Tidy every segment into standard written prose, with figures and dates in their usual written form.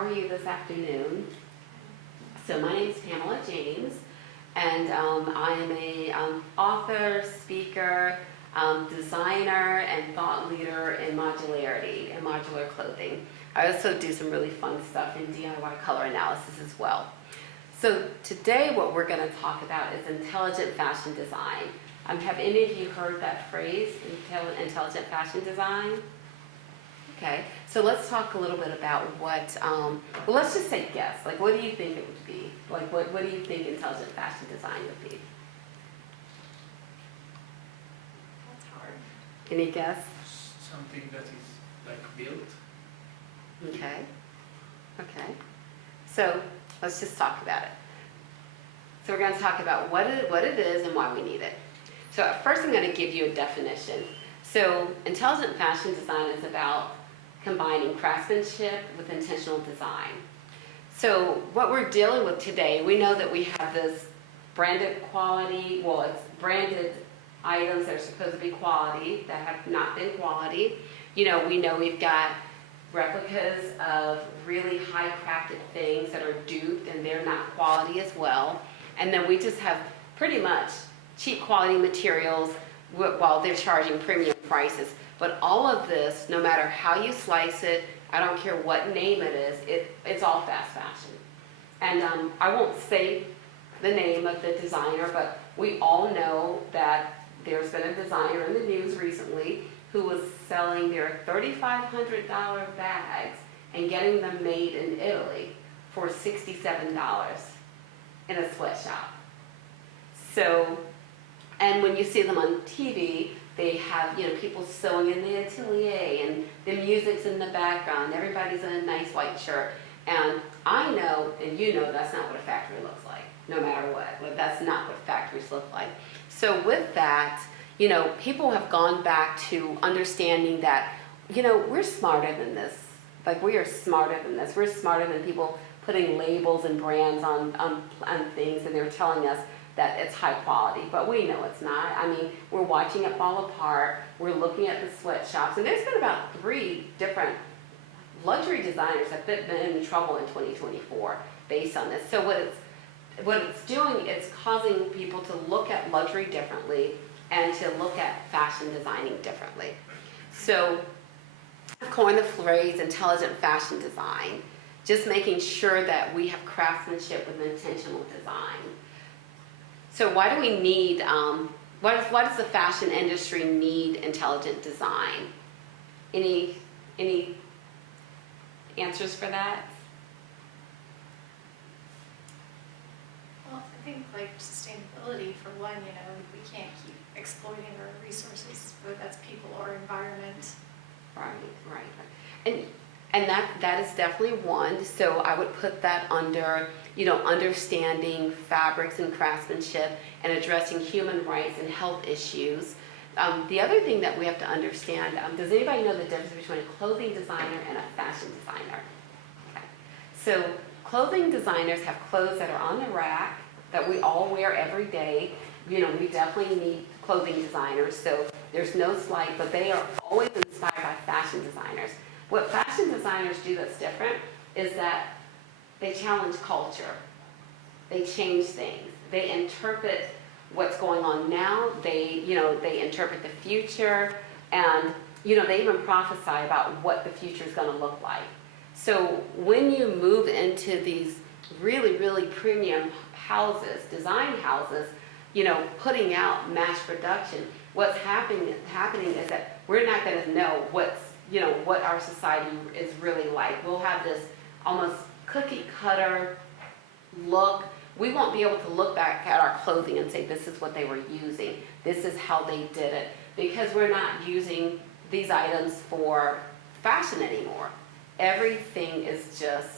how are you this afternoon? So my name is Pamela James, and I am a author, speaker, designer, and thought leader in modularity and modular clothing. I also do some really fun stuff in DIY color analysis as well. So today what we're going to talk about is intelligent fashion design. Have any of you heard that phrase, intelligent fashion design? Okay, so let's talk a little bit about what, well, let's just say guess. Like, what do you think it would be? Like, what do you think intelligent fashion design would be? That's hard. Any guess? Something that is like built. Okay, okay. So let's just talk about it. So we're going to talk about what it is and why we need it. So at first I'm going to give you a definition. So intelligent fashion design is about combining craftsmanship with intentional design. So what we're dealing with today, we know that we have this branded quality, well, it's branded items that are supposed to be quality that have not been quality. You know, we know we've got replicas of really high crafted things that are duped and they're not quality as well. And then we just have pretty much cheap quality materials while they're charging premium prices. But all of this, no matter how you slice it, I don't care what name it is, it's all fast fashion. And I won't say the name of the designer, but we all know that there's been a designer in the news recently who was selling their $3,500 bags and getting them made in Italy for $67 in a sweatshop. So, and when you see them on TV, they have, you know, people sewing in the atelier and the music's in the background. Everybody's in a nice white shirt. And I know, and you know, that's not what a factory looks like, no matter what. Like, that's not what factories look like. So with that, you know, people have gone back to understanding that, you know, we're smarter than this. Like, we are smarter than this. We're smarter than people putting labels and brands on things, and they're telling us that it's high quality, but we know it's not. I mean, we're watching it fall apart. We're looking at the sweatshops, and there's been about 3 different luxury designers that have been in trouble in 2024 based on this. So what it's doing, it's causing people to look at luxury differently and to look at fashion designing differently. So I've coined the phrase intelligent fashion design, just making sure that we have craftsmanship with intentional design. So why do we need, why does the fashion industry need intelligent design? Any answers for that? Well, I think like sustainability for one, you know, we can't keep exploiting our resources, whether that's people or environment. Right. And that is definitely one. So I would put that under, you know, understanding fabrics and craftsmanship and addressing human rights and health issues. The other thing that we have to understand, does anybody know the difference between a clothing designer and a fashion designer? Okay. So clothing designers have clothes that are on the rack that we all wear every day. You know, we definitely need clothing designers, so there's no slight, but they are always inspired by fashion designers. What fashion designers do that's different is that they challenge culture. They change things. They interpret what's going on now. They interpret the future, and, you know, they even prophesy about what the future is going to look like. So when you move into these really, really premium houses, design houses, you know, putting out mass production, what's happening is that we're not going to know what our society is really like. We'll have this almost cookie cutter look. We won't be able to look back at our clothing and say this is what they were using, this is how they did it, because we're not using these items for fashion anymore. Everything is just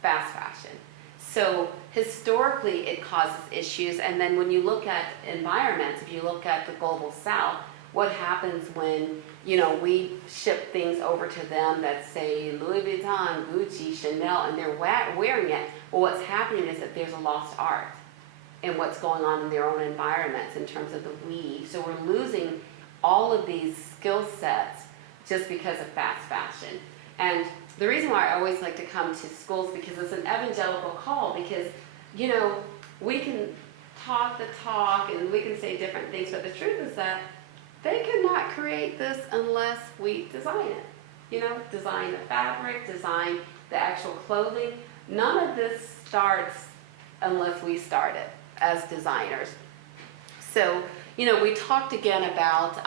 fast fashion. So historically it causes issues, and then when you look at environments, if you look at the global south, what happens when, you know, we ship things over to them that say Louis Vuitton, Gucci, Chanel, and they're wearing it? Well, what's happening is that there's a lost art in what's going on in their own environments in terms of the weave. So we're losing all of these skill sets just because of fast fashion. And the reason why I always like to come to schools, because it's an evangelical call, because, you know, we can talk the talk and we can say different things, but the truth is that they cannot create this unless we design it. You know, design the fabric, design the actual clothing. None of this starts unless we start it as designers. So, you know, we talked again about,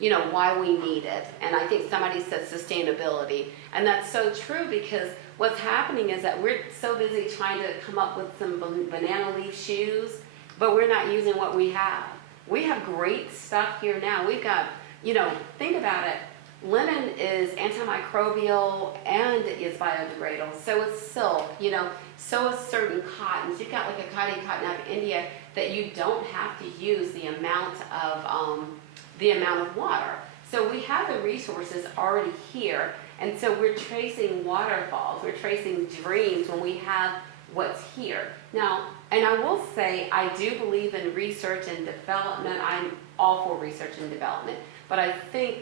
you know, why we need it. And I think somebody said sustainability. And that's so true, because what's happening is that we're so busy trying to come up with some banana leaf shoes, but we're not using what we have. We have great stuff here now. We've got, you know, think about it. Linen is antimicrobial and it's biodegradable. So is silk, you know, so is certain cottons. You've got like a cotton out of India that you don't have to use the amount of water. So we have the resources already here, and so we're tracing waterfalls, we're tracing dreams when we have what's here. Now, and I will say, I do believe in research and development. I'm all for research and development, but I think,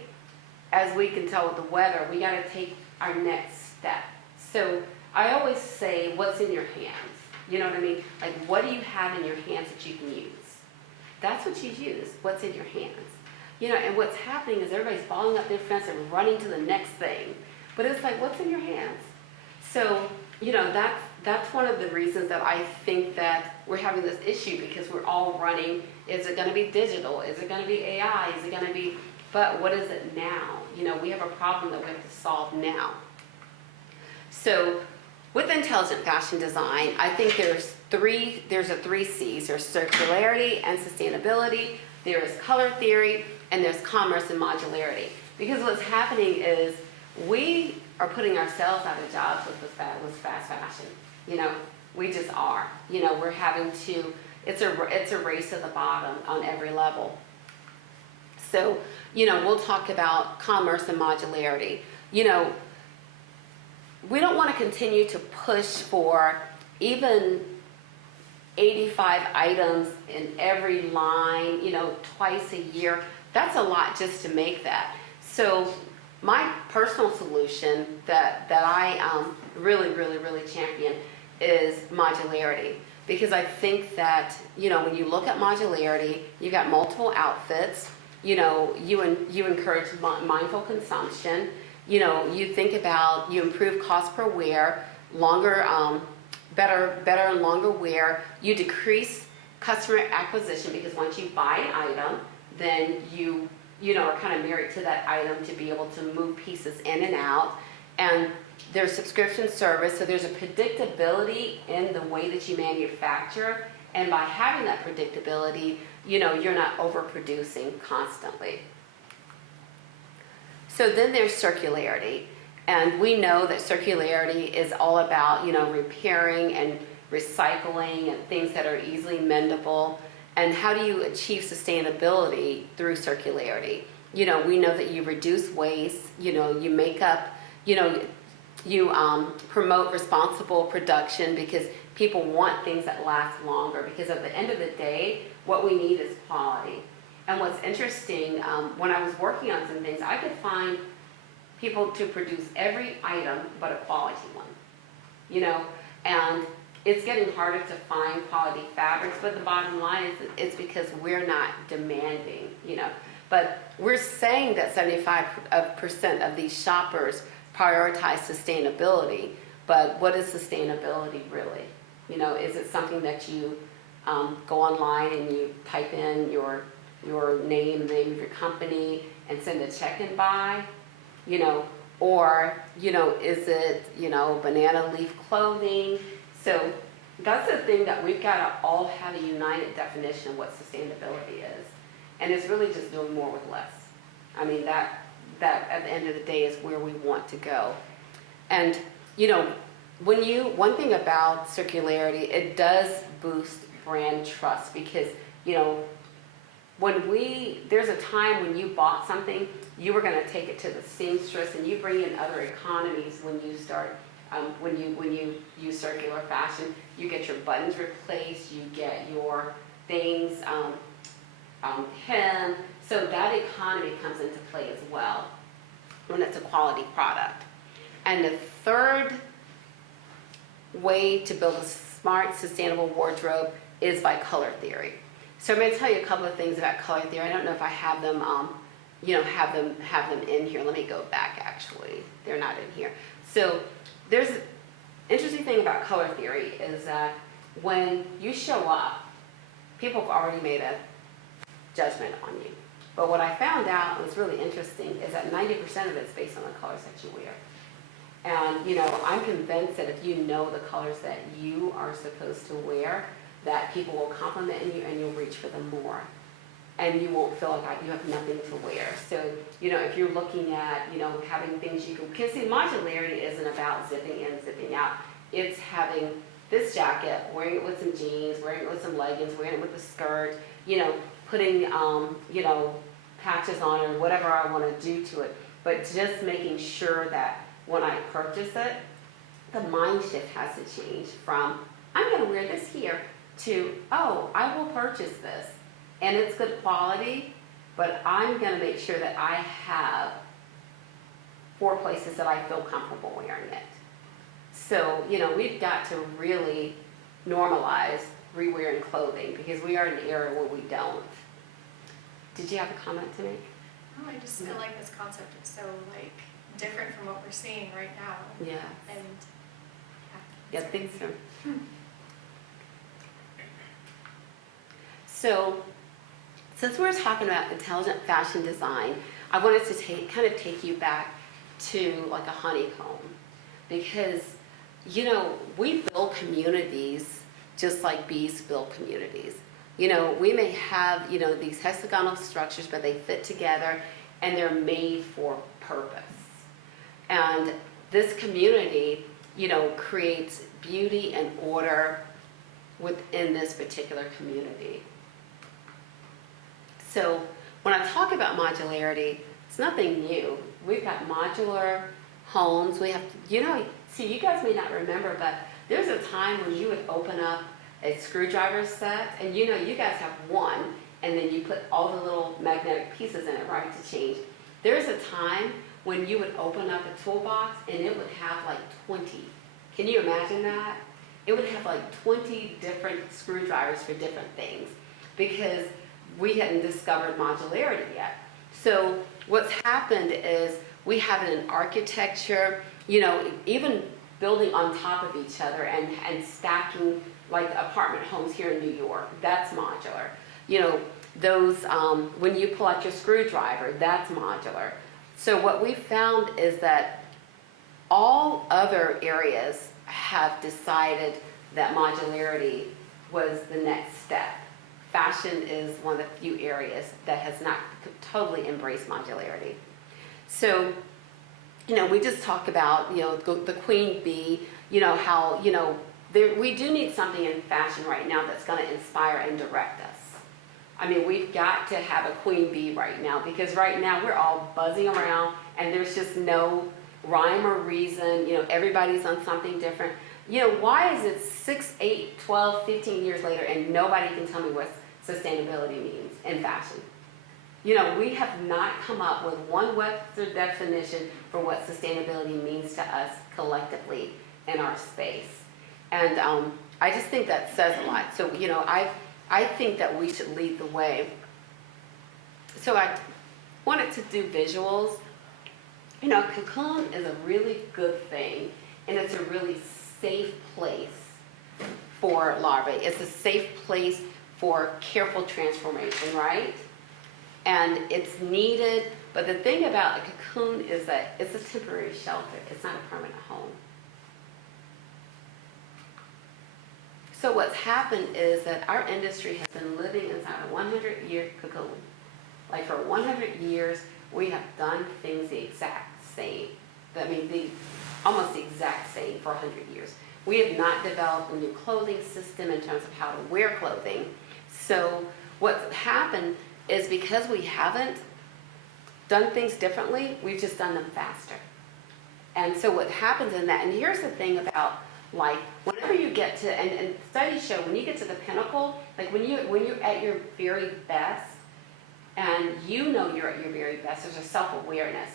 as we can tell with the weather, we got to take our next step. So I always say, what's in your hands? You know what I mean? Like, what do you have in your hands that you can use? That's what you use, what's in your hands. You know, and what's happening is everybody's balling up their fence and running to the next thing. But it's like, what's in your hands? So, you know, that's one of the reasons that I think that we're having this issue, because we're all running. Is it going to be digital? Is it going to be AI? Is it going to be, but what is it now? You know, we have a problem that we have to solve now. So with intelligent fashion design, I think there's a three C's. There's circularity and sustainability, there is color theory, and there's commerce and modularity. Because what's happening is we are putting ourselves out of jobs with fast fashion. You know, we just are. You know, we're having to, it's a race to the bottom on every level. So, you know, we'll talk about commerce and modularity. You know, we don't want to continue to push for even 85 items in every line, you know, twice a year. That's a lot just to make that. So my personal solution that I really champion is modularity. Because I think that, you know, when you look at modularity, you've got multiple outfits, you know, you encourage mindful consumption, you know, you think about, you improve cost per wear, longer, better and longer wear, you decrease customer acquisition, because once you buy an item, then you know, are kind of married to that item to be able to move pieces in and out. And there's subscription service, so there's a predictability in the way that you manufacture, and by having that predictability, you know, you're not overproducing constantly. So then there's circularity, and we know that circularity is all about, you know, repairing and recycling and things that are easily mendable. And how do you achieve sustainability through circularity? You know, we know that you reduce waste, you know, you make up, you know, you promote responsible production, because people want things that last longer, because at the end of the day, what we need is quality. And what's interesting, when I was working on some things, I could find people to produce every item but a quality one, you know, and it's getting harder to find quality fabrics, but the bottom line is it's because we're not demanding, you know. But we're saying that 75% of these shoppers prioritize sustainability, but what is sustainability really? You know, is it something that you go online and you type in your name of your company and send a check and buy, you know, or, you know, is it, you know, banana leaf clothing? So that's the thing, that we've got to all have a united definition of what sustainability is. And it's really just doing more with less. I mean, that at the end of the day is where we want to go. And, you know, one thing about circularity, it does boost brand trust, because, you know, there's a time when you bought something, you were going to take it to the seamstress, and you bring in other economies when you start, when you use circular fashion. You get your buttons replaced, you get your things hem, so that economy comes into play as well when it's a quality product. And the third way to build a smart, sustainable wardrobe is by color theory. So I'm going to tell you a couple of things about color theory. I don't know if I have them, have them in here. Let me go back. Actually, they're not in here. So there's an interesting thing about color theory is that when you show up, people have already made a judgment on you. But what I found out was really interesting is that 90% of it is based on the colors that you wear. And I'm convinced that if you know the colors that you are supposed to wear, that people will compliment you and you'll reach for them more. And you won't feel like you have nothing to wear. So, if you're looking at, having things you can, because see, modularity isn't about zipping in, zipping out. It's having this jacket, wearing it with some jeans, wearing it with some leggings, wearing it with a skirt, putting, patches on or whatever I want to do to it. But just making sure that when I purchase it, the mind shift has to change from, I'm going to wear this here, to, oh, I will purchase this. And it's good quality, but I'm going to make sure that I have 4 places that I feel comfortable wearing it. So, we've got to really normalize re-wearing clothing because we are in an era where we don't. Did you have a comment to make? No, I just feel like this concept is so different from what we're seeing right now. Yeah. And Yeah, I it's think so. crazy. So, since we're talking about intelligent fashion design, I wanted to take you back to a honeycomb, because we build communities just like bees build communities. We may have these hexagonal structures, but they fit together and they're made for purpose. And this community, creates beauty and order within this particular community. So when I talk about modularity, it's nothing new. We've got modular homes. We have, see, you guys may not remember, but there's a time when you would open up a screwdriver set, and you guys have one, and then you put all the little magnetic pieces in it, right, to change. There's a time when you would open up a toolbox, and it would have 20. Can you imagine that? It would have 20 different screwdrivers for different things, because we hadn't discovered modularity yet. So what's happened is we have it in architecture, even building on top of each other and stacking apartment homes here in New York. That's modular. Those, when you pull out your screwdriver, that's modular. So what we found is that all other areas have decided that modularity was the next step. Fashion is one of the few areas that has not totally embraced modularity. So, we just talk about, the queen bee, how, we do need something in fashion right now that's going to inspire and direct us. I mean, we've got to have a queen bee right now, because right now we're all buzzing around and there's just no rhyme or reason. Everybody's on something different. Why is it 6, 8, 12, 15 years later and nobody can tell me what sustainability means in fashion? We have not come up with one Webster definition for what sustainability means to us collectively in our space. And I just think that says a lot. So, I think that we should lead the way. So I wanted to do visuals. Cocoon is a really good thing, and it's a really safe place for larvae. It's a safe place for careful transformation, right? And it's needed, but the thing about a cocoon is that it's a temporary shelter. It's not a permanent home. So what's happened is that our industry has been living inside a 100-year cocoon. For 100 years, we have done things the exact same. Almost the exact same for 100 years. We have not developed a new clothing system in terms of how to wear clothing. So what's happened is, because we haven't done things differently, we've just done them faster. And so what happens in that, and here's the thing about whenever you get to, and studies show, when you get to the pinnacle, when you're at your very best, and you're at your very best, there's a self-awareness,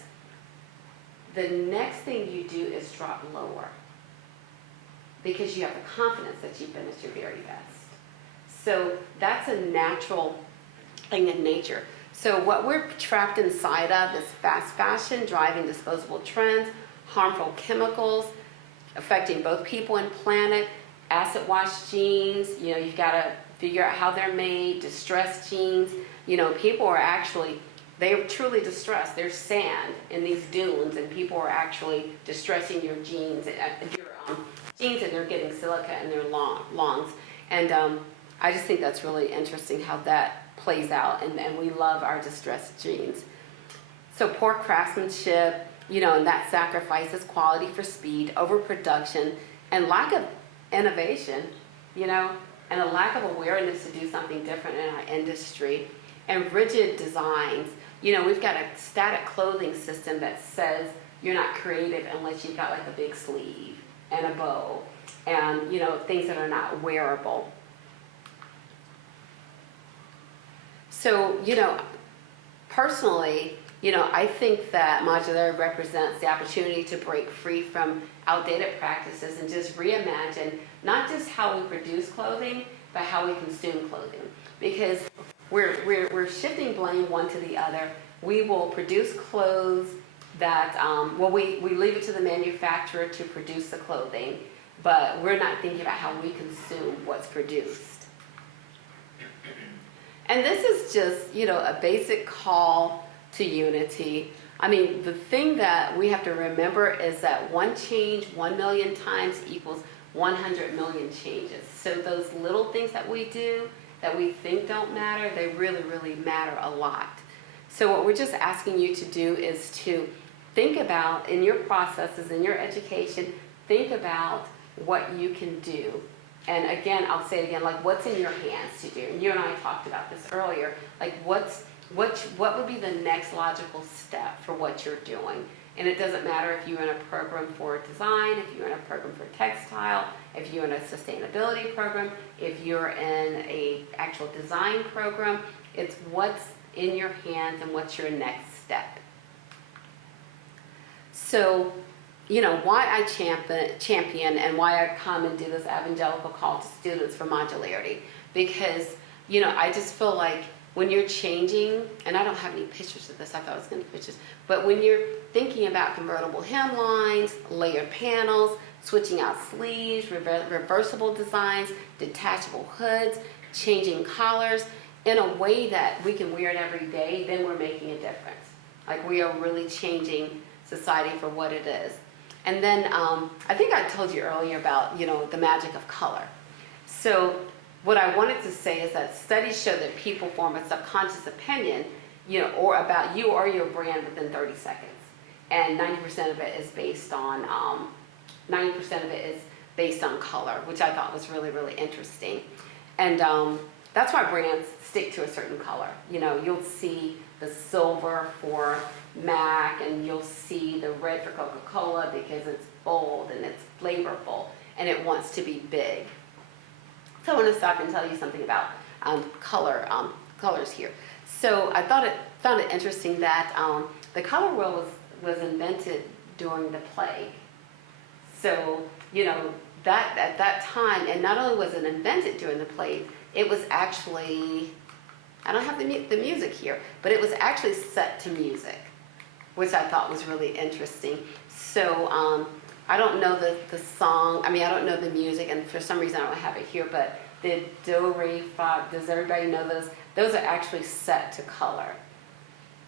the next thing you do is drop lower because you have the confidence that you've been at your very best. So that's a natural thing in nature. So what we're trapped inside of is fast fashion, driving disposable trends, harmful chemicals, affecting both people and planet, acid wash jeans, you've got to figure out how they're made, distressed jeans. People are actually, they're truly distressed. There's sand in these dunes and people are actually distressing your jeans, jeans and they're getting silica in their lungs. And I just think that's really interesting how that plays out, and we love our distressed jeans. So poor craftsmanship, and that sacrifices quality for speed, overproduction, and lack of innovation, and a lack of awareness to do something different in our industry, and rigid designs. We've got a static clothing system that says you're not creative unless you've got like a big sleeve and a bow, and things that are not wearable. So, personally, I think that modularity represents the opportunity to break free from outdated practices and just reimagine not just how we produce clothing, but how we consume clothing. Because we're shifting blame one to the other. We will produce clothes that, we leave it to the manufacturer to produce the clothing, but we're not thinking about how we consume what's produced. And this is just, a basic call to unity. I mean, the thing that we have to remember is that one change 1 million times equals 100 million changes. So those little things that we do that we think don't matter, they really, really matter a lot. So what we're just asking you to do is to think about, in your processes, in your education, think about what you can do. And again, I'll say it again, like what's in your hands to do? And you and I talked about this earlier. Like what would be the next logical step for what you're doing? And it doesn't matter if you're in a program for design, if you're in a program for textile, if you're in a sustainability program, if you're in a actual design program. It's what's in your hands and what's your next step. So, why I champion and why I come and do this evangelical call to students for modularity. Because, I just feel like when you're changing, and I don't have any pictures of this, I thought I was going to pictures, but when you're thinking about convertible hemlines, layered panels, switching out sleeves, reversible designs, detachable hoods, changing collars, in a way that we can wear it every day, then we're making a difference. Like we are really changing society for what it is. And then I think I told you earlier about, the magic of color. So what I wanted to say is that studies show that people form a subconscious opinion, or about you or your brand within 30 seconds. And 90% of it is based on, color, which I thought was really, really interesting. And that's why brands stick to a certain color. You'll see the silver for Mac, and you'll see the red for Coca-Cola because it's bold and it's flavorful and it wants to be big. So I want to stop and tell you something about colors here. So I found it interesting that the color wheel was invented during the plague. So that at that time, and not only was it invented during the plague, it was actually, I don't have the music here, but it was actually set to music, which I thought was really interesting. So I don't know the song, I don't know the music, and for some reason I don't have it here, but the do, re, fa, does everybody know those? Those are actually set to color.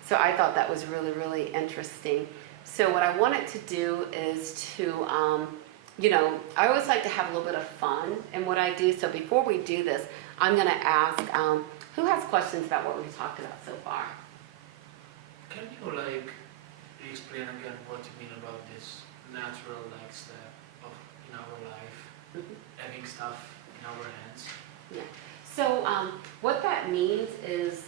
So I thought that was really, really interesting. So what I wanted to do is to, I always like to have a little bit of fun in what I do. So before we do this, I'm going to ask, who has questions about what we've talked about so far? Can you explain again what you mean about this natural step in our life, having stuff in our hands? Yeah. So what that means is,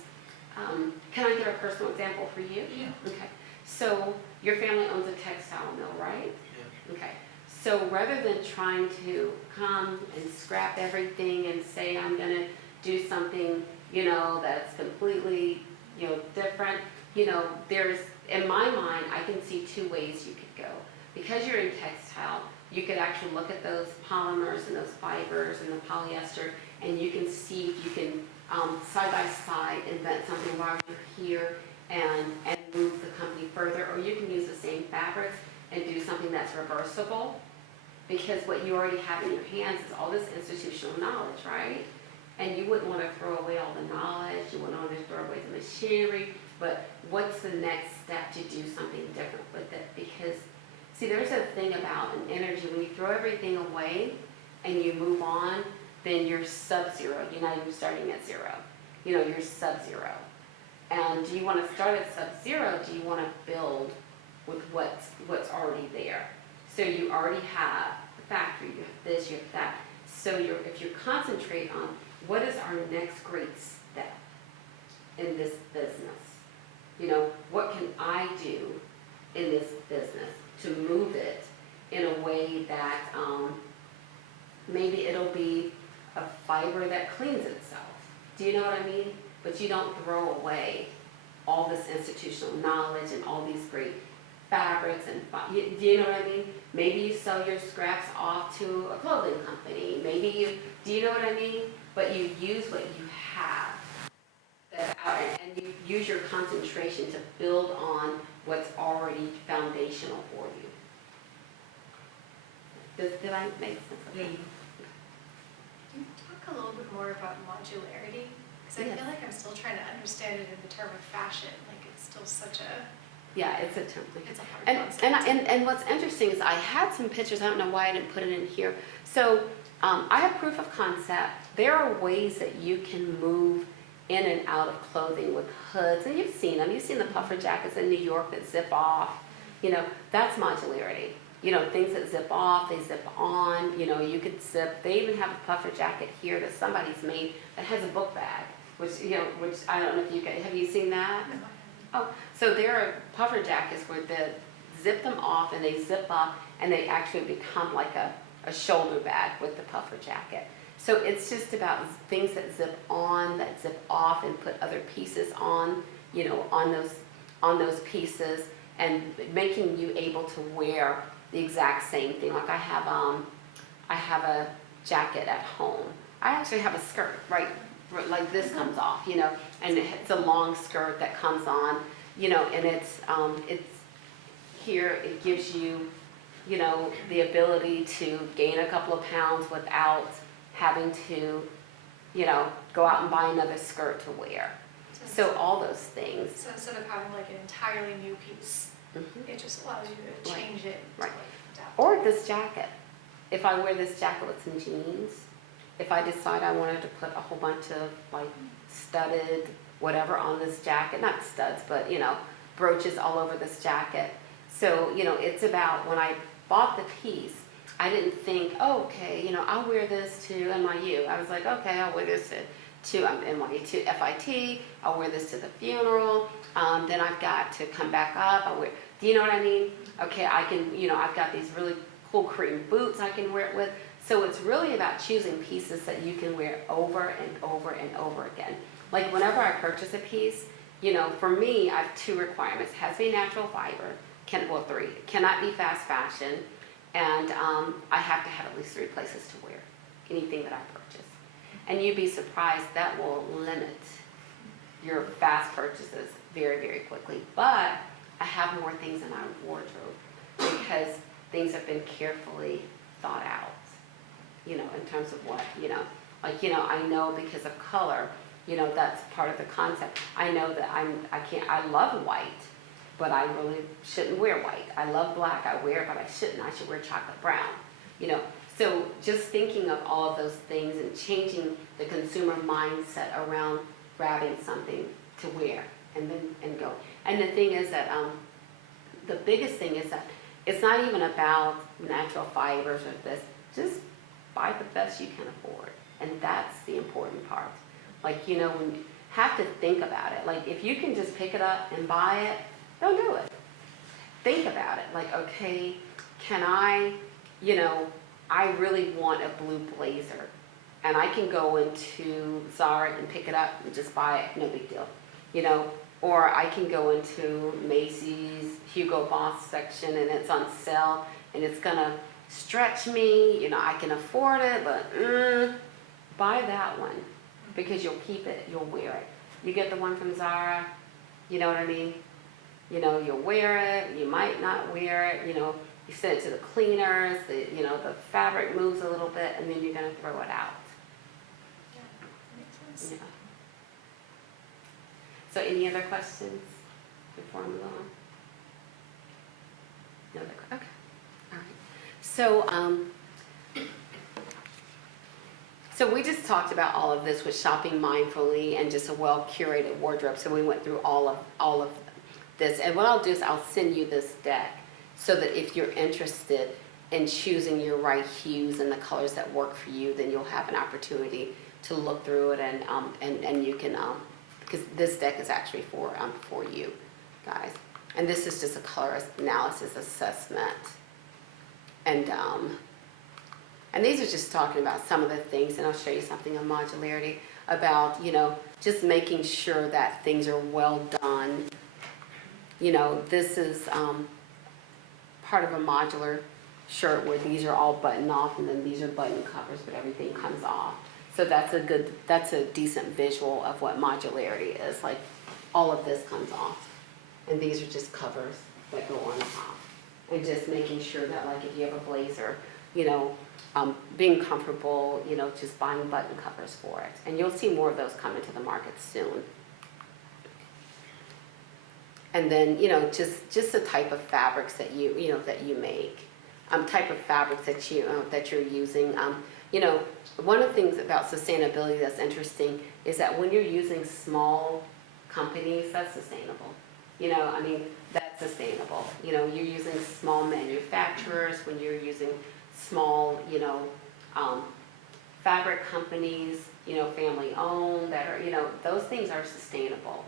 can I give a personal example for you? Yeah. Okay. So your family owns a textile mill, right? Yeah. Okay. So rather than trying to come and scrap everything and say I'm going to do something, that's completely, different, you know, there's, in my mind, I can see two ways you could go. Because you're in textile, you could actually look at those polymers and those fibers and the polyester, and you can see if you can side by side invent something while you're here and move the company further, or you can use the same fabrics and do something that's reversible, because what you already have in your hands is all this institutional knowledge, right? And you wouldn't want to throw away all the knowledge, you wouldn't want to throw away the machinery, but what's the next step to do something different with it? Because, see, there's a thing about an energy, when you throw everything away and you move on, then you're sub-zero, you're not even starting at zero. You know, you're sub-zero. And do you want to start at sub-zero, do you want to build with what's already there? So you already have the factory, you have this, you have that. So if you concentrate on what is our next great step in this business, you know, what can I do in this business to move it in a way that maybe it'll be a fiber that cleans itself. Do you know what I mean? But you don't throw away all this institutional knowledge and all these great fabrics and do you know what I mean? Maybe you sell your scraps off to a clothing company. Maybe you, do you know what I mean? But you use what you have and you use your concentration to build on what's already foundational for you. Did I make sense of that? Yeah. Can you talk a little bit more about modularity? Because I Yes. feel like I'm still trying to understand it in the term of fashion. Like it's still such a, Yeah, it's a template. it's a hard concept. And what's interesting is I had some pictures, I don't know why I didn't put it in here. So I have proof of concept. There are ways that you can move in and out of clothing with hoods, and you've seen them. You've seen the puffer jackets in New York that zip off. You know, that's modularity. You know, things that zip off, they zip on. You know, you could zip. They even have a puffer jacket here that somebody's made that has a book bag, which, you know, which I don't know if you guys, have you seen that? No, I haven't. Oh, so there are puffer jackets where they zip them off and they zip up and they actually become like a shoulder bag with the puffer jacket. So it's just about things that zip on, that zip off, and put other pieces on, you know, on those pieces, and making you able to wear the exact same thing. Like I have a jacket at home. I actually have a skirt, right? Like this comes off, you know, and it's a long skirt that comes on, you know, and it's here, it gives you, you know, the ability to gain a couple of pounds without having to, you know, go out and buy another skirt to wear. So all those things. So instead of having like an entirely new piece, Mhm. it just allows you to Right. change it to Right. like adapt. Or this jacket. If I wear this jacket with some jeans, if I decide I wanted to put a whole bunch of like studded whatever on this jacket, not studs, but you know, brooches all over this jacket. So, you know, it's about when I bought the piece, I didn't think, oh, okay, you know, I'll wear this to NYU. I was like, okay, I'll wear this to NYU, to FIT, I'll wear this to the funeral, then I've got to come back up, do you know what I mean? Okay, I can, you know, I've got these really cool cream boots I can wear it with. So it's really about choosing pieces that you can wear over and over and over again. Like whenever I purchase a piece, you know, for me, I have two requirements. It has to be natural fiber, three. It cannot be fast fashion, and I have to have at least 3 places to wear anything that I purchase. And you'd be surprised, that will limit your fast purchases very, very quickly. But I have more things in my wardrobe because things have been carefully thought out, you know, in terms of what, you know, like, you know, I know because of color, you know, that's part of the concept. I know that I love white, but I really shouldn't wear white. I love black, I wear it, but I shouldn't. I should wear chocolate brown, you know. So just thinking of all of those things and changing the consumer mindset around grabbing something to wear and go. And the thing is that the biggest thing is that it's not even about natural fibers or this. Just buy the best you can afford. And that's the important part. Like, you know, when you have to think about it. Like, if you can just pick it up and buy it, don't do it. Think about it. Like, okay, can I, you know, I really want a blue blazer. And I can go into Zara and pick it up and just buy it, no big deal. You know, or I can go into Macy's Hugo Boss section and it's on sale and it's gonna stretch me, you know, I can afford it, but buy that one because you'll keep it, you'll wear it. You get the one from Zara, you know what I mean? You know, you'll wear it, you might not wear it, you know, you send it to the cleaners, you know, the fabric moves a little bit and then you're gonna throw it out. Yeah, that makes sense. Yeah. So any other questions before I move on? No other, okay, all right. So we just talked about all of this with shopping mindfully and just a well-curated wardrobe. So we went through all of this. And what I'll do is I'll send you this deck so that if you're interested in choosing your right hues and the colors that work for you, then you'll have an opportunity to look through it and you can, because this deck is actually for you guys. And this is just a color analysis assessment. And these are just talking about some of the things, and I'll show you something on modularity about, you know, just making sure that things are well done. You know, this is part of a modular shirt where these are all buttoned off and then these are button covers, but everything comes off. So that's a decent visual of what modularity is. Like all of this comes off. And these are just covers that go on top. And just making sure that, like, if you have a blazer, you know, being comfortable, you know, just buying button covers for it. And you'll see more of those come into the market soon. And then, you know, just the type of fabrics that you make, type of fabrics that you're using. You know, one of the things about sustainability that's interesting is that when you're using small companies, that's sustainable. You know, I mean, that's sustainable. You know, you're using small manufacturers, when you're using small, you know, fabric companies, you know, family owned, that are, you know, those things are sustainable.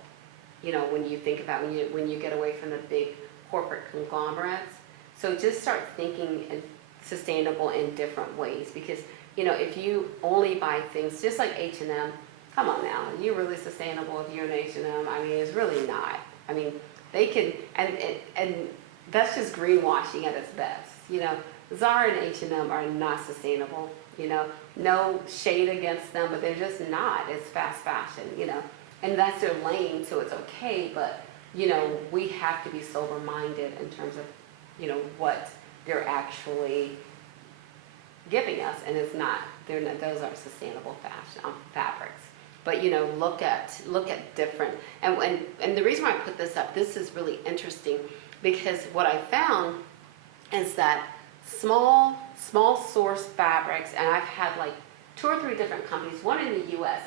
You know, when you think about when you get away from the big corporate conglomerates. So just start thinking sustainable in different ways, because, you know, if you only buy things just like H&M, come on now, are you really sustainable if you're an H&M? I mean, it's really not. I mean, they can, and that's just greenwashing at its best. You know, Zara and H&M are not sustainable. You know, no shade against them, but they're just not. It's fast fashion, you know, and that's their lane, so it's okay. But, you know, we have to be sober-minded in terms of, you know, what they're actually giving us, and it's not. Those aren't sustainable fashion fabrics. But, you know, look at different, and the reason why I put this up, this is really interesting, because what I found is that small source fabrics, and I've had like 2 or 3 different companies, one in the US,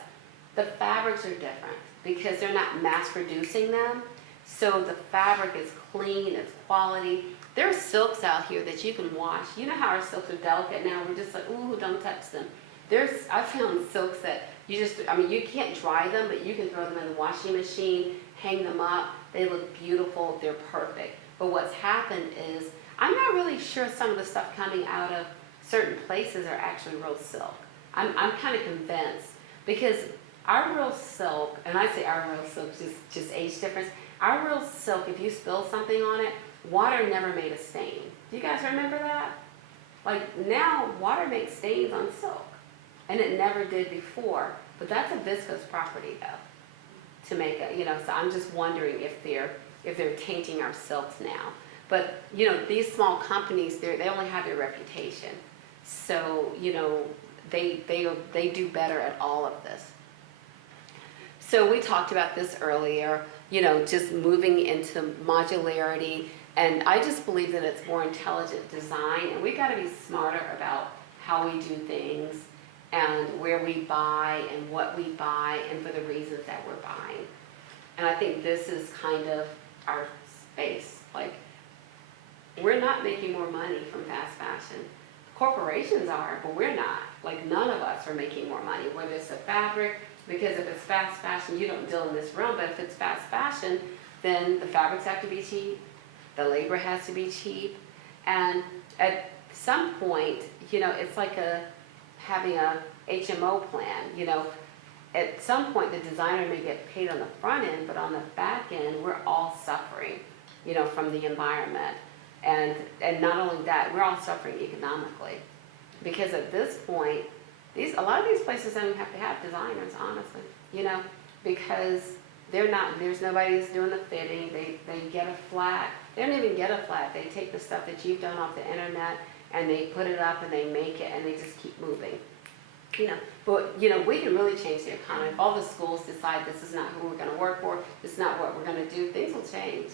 the fabrics are different because they're not mass producing them. So the fabric is clean, it's quality. There are silks out here that you can wash. You know how our silks are delicate now, we're just like, ooh, don't touch them. I found silks that you can't dry them, but you can throw them in the washing machine, hang them up, they look beautiful, they're perfect. But what's happened is, I'm not really sure some of the stuff coming out of certain places are actually real silk. I'm kind of convinced, because our real silk, and I say our real silk, just age difference, our real silk, if you spill something on it, water never made a stain. Do you guys remember that? Like now, water makes stains on silk, and it never did before. But that's a viscose property, though, to make it. You know, so I'm just wondering if they're tainting our silks now. But, you know, these small companies, they only have their reputation. So, you know, they do better at all of this. So we talked about this earlier, you know, just moving into modularity. And I just believe that it's more intelligent design. And we've got to be smarter about how we do things and where we buy and what we buy and for the reasons that we're buying. And I think this is kind of our space. Like, we're not making more money from fast fashion. Corporations are, but we're not. Like, none of us are making more money, whether it's the fabric, because if it's fast fashion, you don't deal in this realm, but if it's fast fashion, then the fabrics have to be cheap, the labor has to be cheap, and at some point, you know, it's like having a HMO plan, you know, at some point, the designer may get paid on the front end, but on the back end, we're all suffering, from the environment. And not only that, we're all suffering economically. Because at this point, a lot of these places don't even have to have designers, honestly, because there's nobody who's doing the fitting. They get a flat. They don't even get a flat. They take the stuff that you've done off the internet and they put it up and they make it and they just keep moving. But we can really change the economy. If all the schools decide this is not who we're going to work for, this is not what we're going to do, things will change.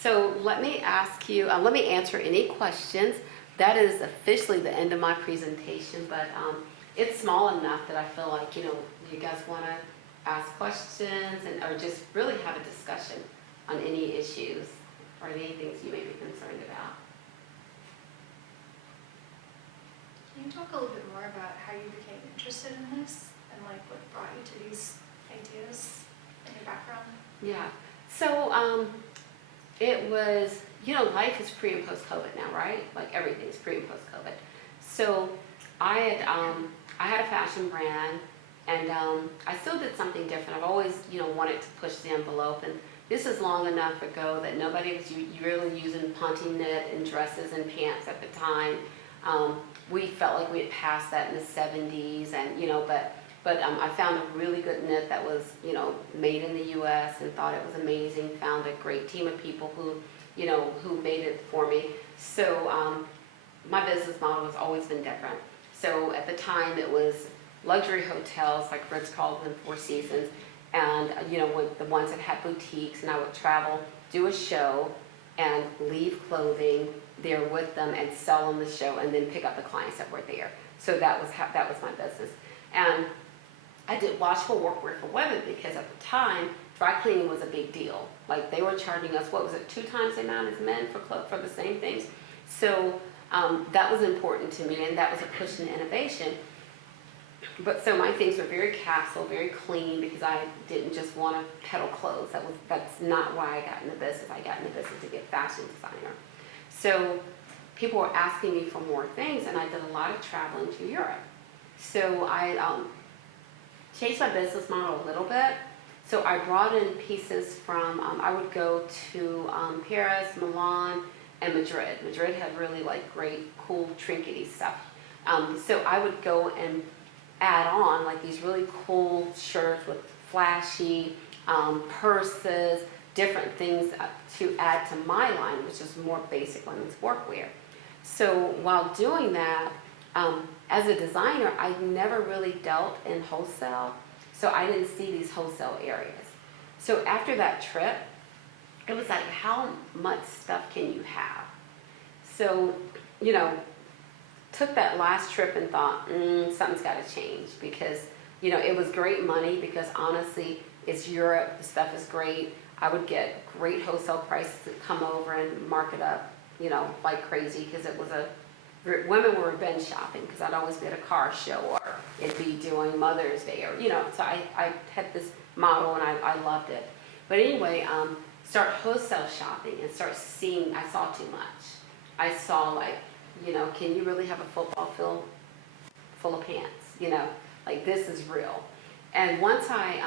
So let me answer any questions. That is officially the end of my presentation, but it's small enough that I feel like, you guys want to ask questions or just really have a discussion on any issues or any things you may be concerned about. Can you talk a little bit more about how you became interested in this and like what brought you to these ideas in your background? Yeah. So it was, life is pre and post COVID now, right? Like everything's pre and post COVID. So I had a fashion brand, and I still did something different. I've always, wanted to push the envelope, and this is long enough ago that nobody was really using ponte knit and dresses and pants at the time. We felt like we had passed that in the 70s, and but I found a really good knit that was made in the U.S. and thought it was amazing. Found a great team of people who made it for me. So my business model has always been different. So at the time it was luxury hotels like Ritz-Carlton, Four Seasons, and with the ones that had boutiques, and I would travel, do a show, and leave clothing there with them and sell them the show, and then pick up the clients that were there. So that was my business. And I did washable workwear for women because at the time dry cleaning was a big deal. Like they were charging us, 2 times the amount as men for the same things. So that was important to me, and that was a push in innovation. But so my things were very capsule, very clean, because I didn't just want to peddle clothes. That's not why I got into business. I got into business to get fashion designer. So people were asking me for more things, and I did a lot of traveling to Europe. So I changed my business model a little bit. So I brought in pieces from, I would go to Paris, Milan, and Madrid. Madrid had really great, cool, trinkety stuff. So I would go and add on these really cool shirts with flashy purses, different things to add to my line, which is more basic women's workwear. So while doing that, as a designer, I never really dealt in wholesale, so I didn't see these wholesale areas. So after that trip, it was like, how much stuff can you have? So, took that last trip and thought, something's got to change, because, it was great money, because honestly, it's Europe, the stuff is great. I would get great wholesale prices to come over and mark it up, like crazy, because women were revenge shopping, because I'd always be at a car show, or it'd be doing Mother's Day, or, so I had this model and I loved it. But anyway, start wholesale shopping and start seeing, I saw too much. I saw can you really have a football field full of pants? This is real. And once I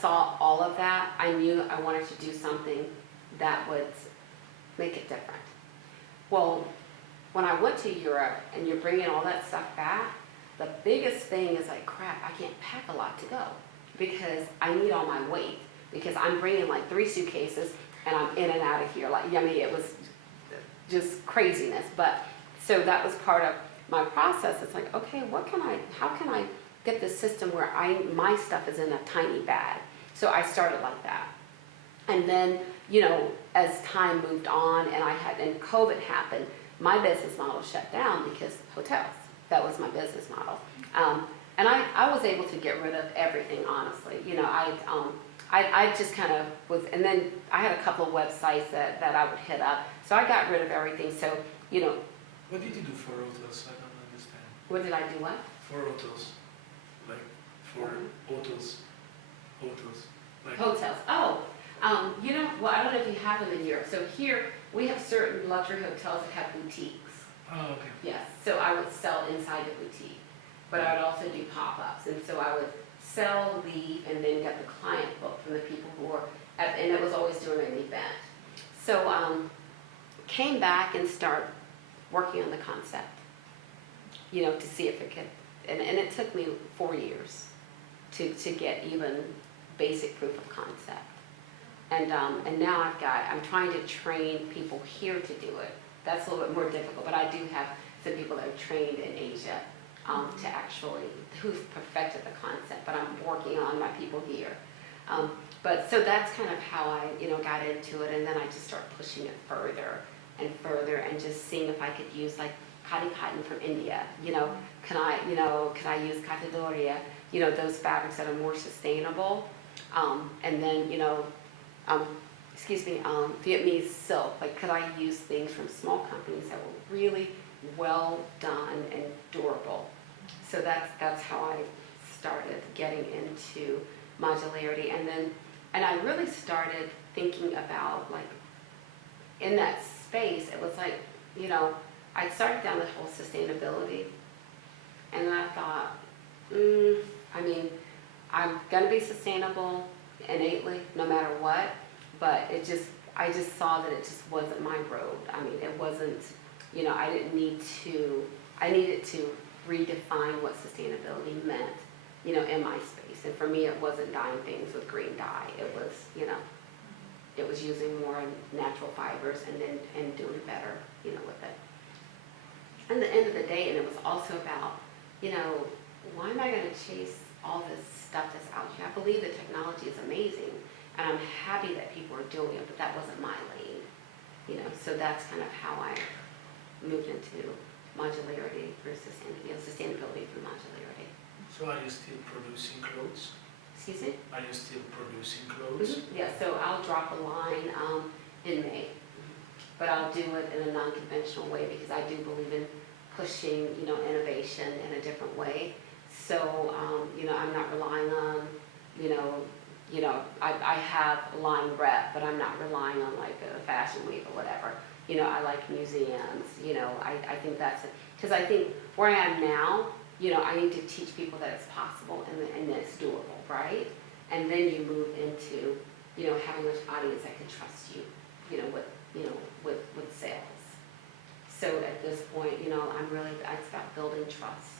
saw all of that, I knew I wanted to do something that would make it different. Well, when I went to Europe and you're bringing all that stuff back, the biggest thing is crap, I can't pack a lot to go, because I need all my weight, because I'm bringing 3 suitcases and I'm in and out of here. It was just craziness. But so that was part of my process. It's okay, how can I get this system where my stuff is in a tiny bag? So I started like that. And then, as time moved on and COVID happened, my business model shut down because hotels. That was my business model. And I was able to get rid of everything, honestly. I just kind of was, and then I had a couple of websites that I would hit up. So I got rid of everything. So, What did you do for hotels? I don't understand. What did I do what? For hotels. Hotels. Hotels. Oh, well, I don't know if you have them in Europe. So here we have certain luxury hotels that have boutiques. Oh, okay. Yes. So I would sell inside the boutique. but I would also do pop-ups. And so I would sell, leave, and then get the client book from the people who were, and it was always during an event. So came back and start working on the concept, to see if it could, and it took me 4 years to get even basic proof of concept. And now I'm trying to train people here to do it. That's a little bit more difficult, but I do have some people that are trained in Asia to actually, who've perfected the concept, but I'm working on my people here. But so that's kind of how I, got into it, and then I just started pushing it further and further, and just seeing if I could use like khadi cotton from India. Can I use katadoria? Those fabrics that are more sustainable, and then Vietnamese silk. Like, could I use things from small companies that were really well done and durable? So that's how I started getting into modularity, and I really started thinking about, like, in that space, it was like, I started down the whole sustainability, and then I thought, I'm gonna be sustainable innately, no matter what, but I just saw that it just wasn't my road. It wasn't, I needed to redefine what sustainability meant, in my space. And for me, it wasn't dyeing things with green dye. It was, it was using more natural fibers and doing better, with it. And at the end of the day, and it was also about, why am I going to chase all this stuff that's out here? I believe the technology is amazing, and I'm happy that people are doing it, but that wasn't my lane, So that's kind of how I moved into modularity through sustainability through modularity. So are you still producing clothes? Excuse me? Are you still producing clothes? Yeah, so I'll drop a line in May, but I'll do it in a non-conventional way because I do believe in pushing, innovation in a different way. So, I'm not relying on, I have a line rep, but I'm not relying on like a fashion week or whatever. I like museums, I think that's it. Because I think where I am now, I need to teach people that it's possible and that it's doable, right? And then you move into, having an audience that can trust you, with sales. So at this point, it's about building trust,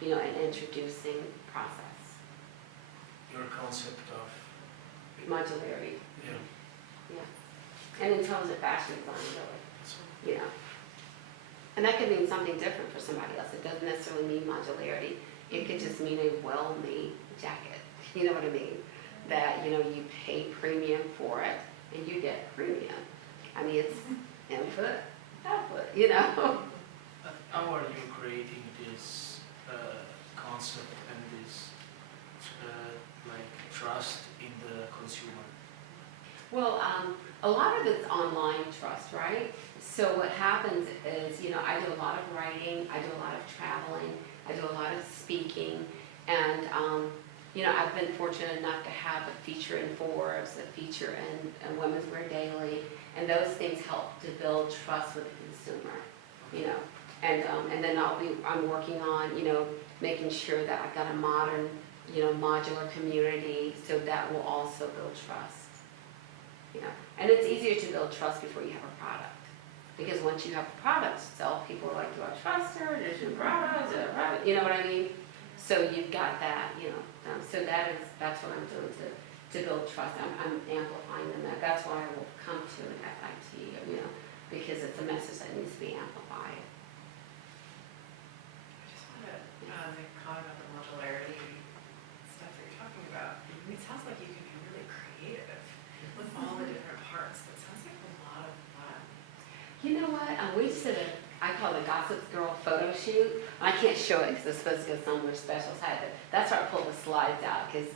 and introducing process. Your concept of Modularity. Yeah. And intelligent fashion design, really, And that could mean something different for somebody else. It doesn't necessarily mean modularity. It could just mean a well-made jacket. You know what I mean? That, you pay premium for it and you get premium. It's input, output, How are you creating this concept and this trust in the consumer? Well, a lot of it's online trust, right? So what happens is, I do a lot of writing, I do a lot of traveling, I do a lot of speaking, and, I've been fortunate enough to have a feature in Forbes, a feature in Women's Wear Daily, and those things help to build trust with the consumer, and then I'm working on, making sure that I've got a modern, modular community, so that will also build trust. And it's easier to build trust before you have a product. Because once you have a product to sell, people are like, do I trust her? Does she product? You know what I mean? So you've got that, so that's what I'm doing to build trust. I'm amplifying them. That's why I will come to an FIT, because it's a message that needs to be amplified. I just want to make a comment about the modularity stuff that you're talking about. It sounds like you can be really creative with all the different parts. That sounds like a lot of fun. You know what? We just did I call it a Gossip Girl photo shoot. I can't show it because it's supposed to go somewhere special. So that's where I pull the slides out, because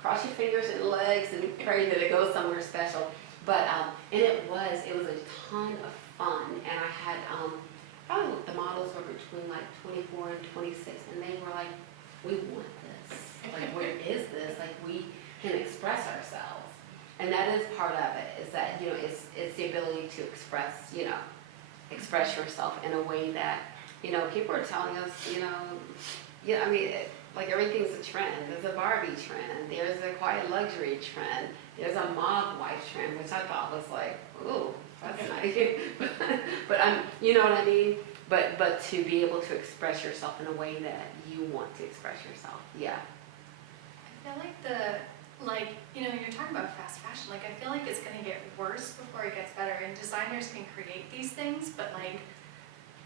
cross your fingers and legs and pray that it goes somewhere special. But and it was a ton of fun, and I had probably the models were between like 24 and 26, and they were like, we want this. Like, where is this? Like, we can express ourselves. And that is part of it, is that, it's the ability to express yourself in a way that You know, people are telling us, you know, yeah, I mean, like everything's a trend. There's a Barbie trend. There's a quiet luxury trend. There's a mob wife trend, which I thought was like, ooh, that's nice. But you know what I mean? But to be able to express yourself in a way that you want to express yourself, yeah. I feel like you know, you're talking about fast fashion, like I feel like it's gonna get worse before it gets better, and designers can create these things, but like,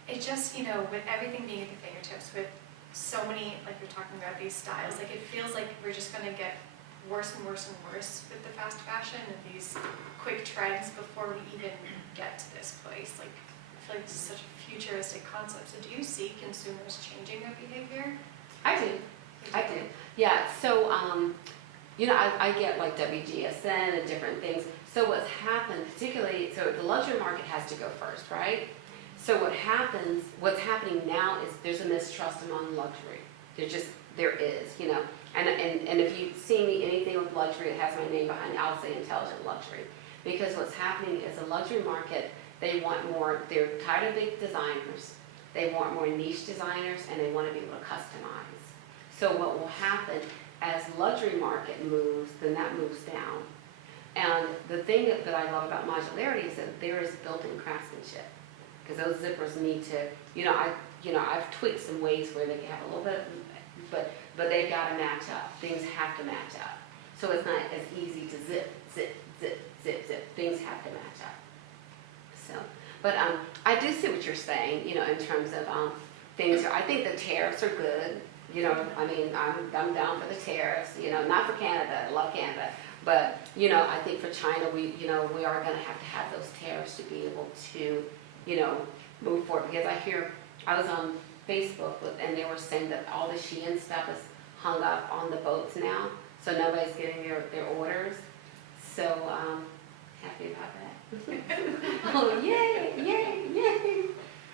it just, you know, with everything being at the fingertips, with so many, like you're talking about these styles, like it feels like we're just gonna get worse and worse and worse with the fast fashion and these quick trends before we even get to this place. Like, I feel like this is such a futuristic concept. So do you see consumers changing their behavior? I do. Yeah, so, you know, I get like WGSN and different things. So what's happened, particularly, so the luxury market has to go first, right? So what's happening now is there's a mistrust among luxury. There is, you know. And if you see me anything with luxury, it has my name behind it, I'll say intelligent luxury. Because what's happening is the luxury market, they want more, they're tired of big designers, they want more niche designers, and they want to be able to customize. So what will happen as luxury market moves, then that moves down. And the thing that I love about modularity is that there is built-in craftsmanship. Because those zippers need to, I've tweaked some ways where they can have a little bit, but they've got to match up. Things have to match up. So it's not as easy to zip. Things have to match up. So, but I do see what you're saying, you know, in terms of things. I think the tariffs are good. You know, I mean, I'm down for the tariffs. You know, not for Canada. I love Canada. But, you know, I think for China, we are going to have those tariffs to be able to, you know, move forward. Because I was on Facebook and they were saying that all the Shein stuff is hung up on the boats now. So nobody's getting their orders. So, happy about that. Oh, yay.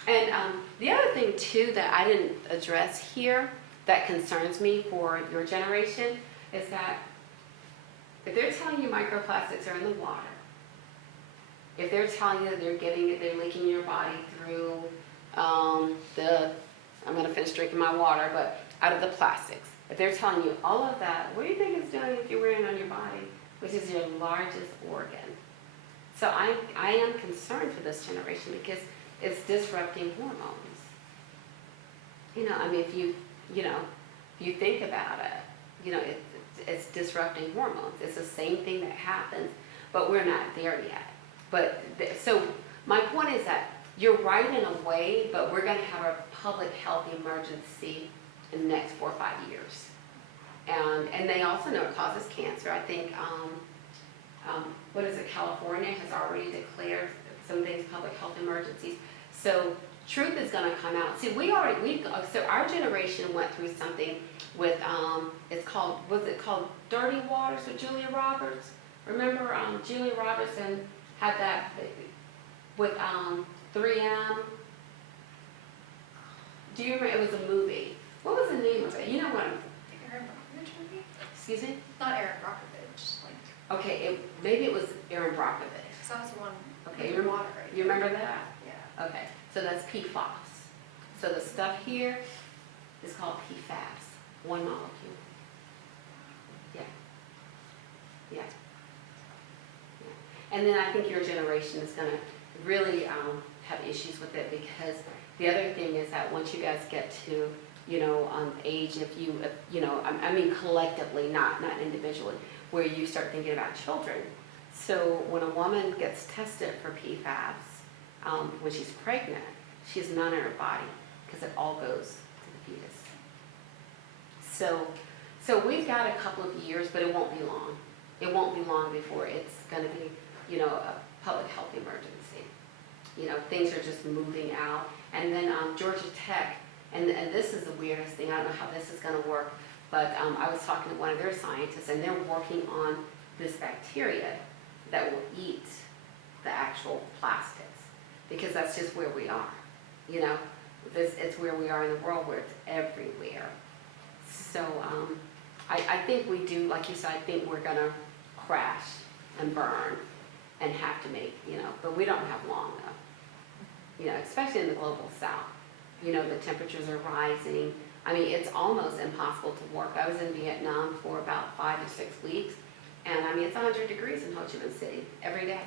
And the other thing too that I didn't address here that concerns me for your generation is that if they're telling you microplastics are in the water, if they're telling you that they're leaking your body through I'm going to finish drinking my water, but out of the plastics. If they're telling you all of that, what do you think it's doing if you're wearing it on your body, which is your largest organ? So I am concerned for this generation because it's disrupting hormones. You know, I mean, if you think about it, you know, it's disrupting hormones. It's the same thing that happens, but we're not there yet. But so my point is that you're right in a way, but we're going to have a public health emergency in the next 4 or 5 years. And they also know it causes cancer. I think, what is it, California has already declared some things public health emergencies. So truth is going to come out. See, so our generation went through something with, was it called Dirty Waters with Julia Roberts? Remember Julia Roberts and had that with 3M? Do you remember? It was a movie. What was the name of it? You know what? The Aaron Brockovich movie? Excuse me? Not Aaron Brockovich, like, Okay, maybe it was Aaron Brockovich. because that was the one Okay, with the water, right? You remember that? Yeah. Okay, so that's PFAS. So the stuff here is called PFAS, one molecule. Yeah. And then I think your generation is going to really have issues with it because the other thing is that once you guys get to, age, I mean collectively, not individually, where you start thinking about children. So when a woman gets tested for PFAS, when she's pregnant, she has none in her body because it all goes to the fetus. So we've got a couple of years, but it won't be long. It won't be long before it's going to be, a public health emergency. Things are just moving out. And then Georgia Tech, and this is the weirdest thing, I don't know how this is going to work, but I was talking to one of their scientists, and they're working on this bacteria that will eat the actual plastics, because that's just where we are. It's where we are in the world, where it's everywhere. So I think we do, like you said, I think we're going to crash and burn and have to make, but we don't have long though, especially in the global south. You know, the temperatures are rising. I mean, it's almost impossible to work. I was in Vietnam for about 5 to 6 weeks, and I mean, it's 100 degrees in Ho Chi Minh City every day,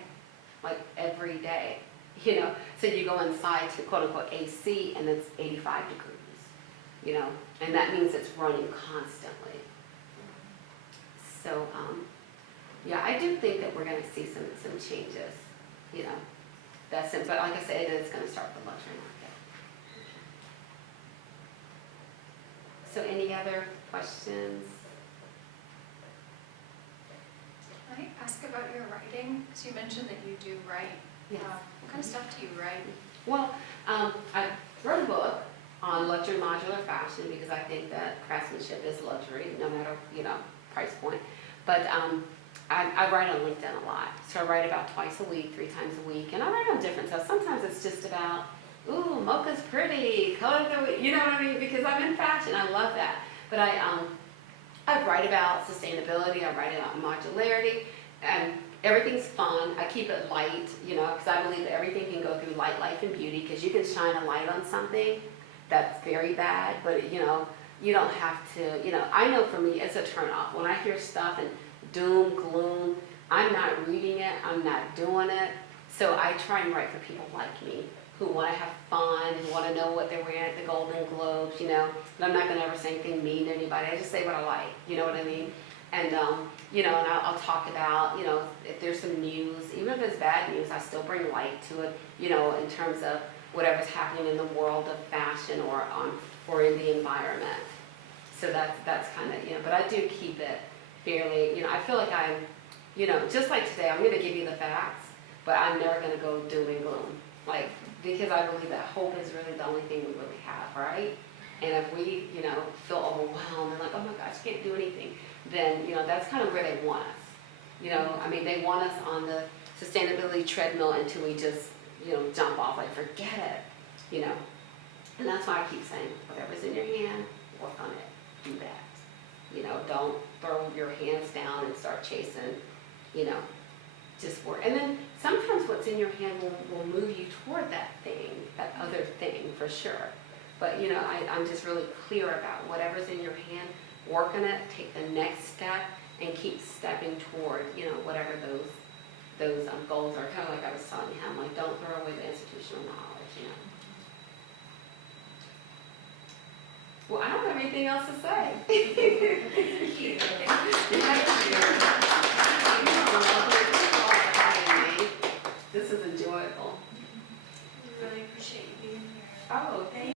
like every day. You know, so you go inside to quote unquote AC, and it's 85 degrees. You know, and that means it's running constantly. So, yeah, I do think that we're going to see some changes. You know, that's it. But like I said, it is going to start with the luxury market. So any other questions? Can I ask about your writing? Because you mentioned that you do write. Yes. What kind of stuff do you write? Well, I wrote a book on luxury modular fashion because I think that craftsmanship is luxury, no matter, you know, price point. But I write on LinkedIn a lot. So I write about twice a week, 3 times a week, and I write on different stuff. Sometimes it's just about, ooh, mocha's pretty, color the, you know what I mean? Because I'm in fashion, I love that. But I write about sustainability, I write about modularity, and everything's fun. I keep it light, you know, because I believe that everything can go through light, life, and beauty, because you can shine a light on something that's very bad, but, you know, you don't have to, you know, I know for me, it's a turn-off. When I hear stuff and doom, gloom, I'm not reading it, I'm not doing it. So I try and write for people like me, who want to have fun, who want to know what they're wearing at the Golden Globes, you know. But I'm not going to ever say anything mean to anybody. I just say what I like, you know what I mean? And, you know, and I'll talk about, you know, if there's some news, even if it's bad news, I still bring light to it, you know, in terms of whatever's happening in the world of fashion or in the environment. So that's kind of, you know, but I do keep it fairly, you know, I feel like I'm, you know, just like today, I'm going to give you the facts, but I'm never going to go doom and gloom. Like, because I believe that hope is really the only thing we really have, right? And if we, you know, feel overwhelmed and like, oh my gosh, can't do anything, then, you know, that's kind of where they want us. You know, I mean, they want us on the sustainability treadmill until we just, you know, jump off, like, forget it, you know. And that's why I keep saying, whatever's in your hand, work on it, do that. You know, don't throw your hands down and start chasing, you know, just work. And then sometimes what's in your hand will move you toward that thing, that other thing, for sure. But, you know, I'm just really clear about whatever's in your hand, work on it, take the next step, and keep stepping toward, you know, whatever those goals are. Kind of like I was telling him, like, don't throw away the institutional knowledge, you know. Well, I don't have anything else to say. Thank you. This is enjoyable. Really appreciate you being here. Oh, thank